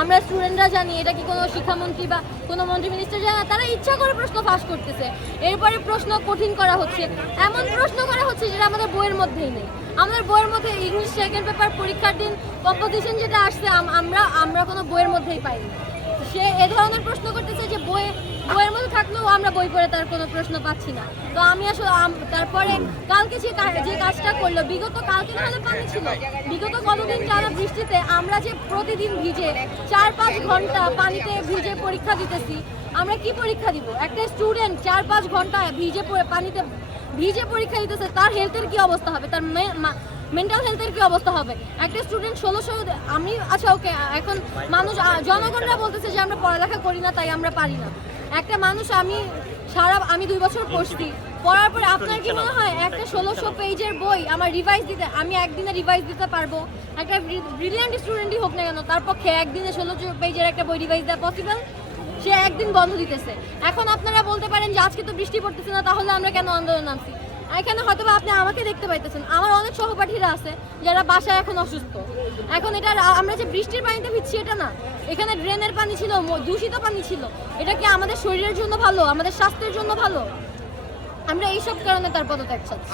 আমরা স্টুডেন্টরা জানি এটা কি কোনো শিক্ষামন্ত্রী বা কোনো মন্ত্রী মিনিস্টার জানে না, তারা ইচ্ছা করে প্রশ্ন ফাঁস করতেছে। এরপরে প্রশ্ন কঠিন করা হচ্ছে, এমন প্রশ্ন করা হচ্ছে যেটা আমাদের বইয়ের মধ্যেই নেই। আমাদের বইয়ের মধ্যে ইংলিশ সেকেন্ড পেপার পরীক্ষার দিন কম্পোজিশন যেটা আসছে আমরা কোনো বইয়ের মধ্যেই পাইনি। সে এ ধরনের প্রশ্ন করতেছে যে বইয়ের মধ্যে থাকলেও আমরা বই পড়ে তার কোনো প্রশ্ন পাচ্ছি না। তো আমি আসলে তারপরে কালকে যে কাজটা করলো, কালকে না হলে পানি ছিল, বিগত কতদিন টানা বৃষ্টিতে আমরা যে প্রতিদিন ভিজে 4-5 ঘন্টা পানিতে ভিজে পরীক্ষা দিতেছি, আমরা কি পরীক্ষা দিব? একটা স্টুডেন্ট 4-5 ঘন্টা পানিতে ভিজে পরীক্ষা দিতেছে, তার হেলথের কি অবস্থা হবে, তার মেন্টাল হেলথের কি অবস্থা হবে? একটা স্টুডেন্ট 1600 আমি আচ্ছা ওকে, এখন জনগণরা বলতেছে যে আমরা পড়ালেখা করি না তাই আমরা পারি না। একটা মানুষ আমি 2 বছর পড়ছি, পড়ার পরে আপনার কি মনে হয় একটা 1600 পেজের বই আমার আমি একদিনে রিভাইজ দিতে পারবো? একটা ব্রিলিয়ান্ট স্টুডেন্টই হোক না কেন, তার পক্ষে একদিনে 1600 পেজের একটা বই রিভাইজ দেওয়া পসিবল? সে একদিন বন্ধ দিতেছে। এখন আপনারা বলতে পারেন যে আজকে তো বৃষ্টি পড়তেছে না, তাহলে আমরা কেন আন্দোলন নামছি? এখানে হয়তো আপনি আমাকে দেখতে পাইতেছেন, আমার অনেক সহপাঠীরা আছে যারা বাসায় এখন অসুস্থ। এখন এটা আমরা যে বৃষ্টির পানিতে ভিজছি এটা না, এখানে ড্রেনের পানি ছিল, দূষিত পানি ছিল। এটা কি আমাদের শরীরের জন্য ভালো, আমাদের স্বাস্থ্যের জন্য ভালো? আমরা এইসব কারণে তার পদত্যাগ চাচ্ছি।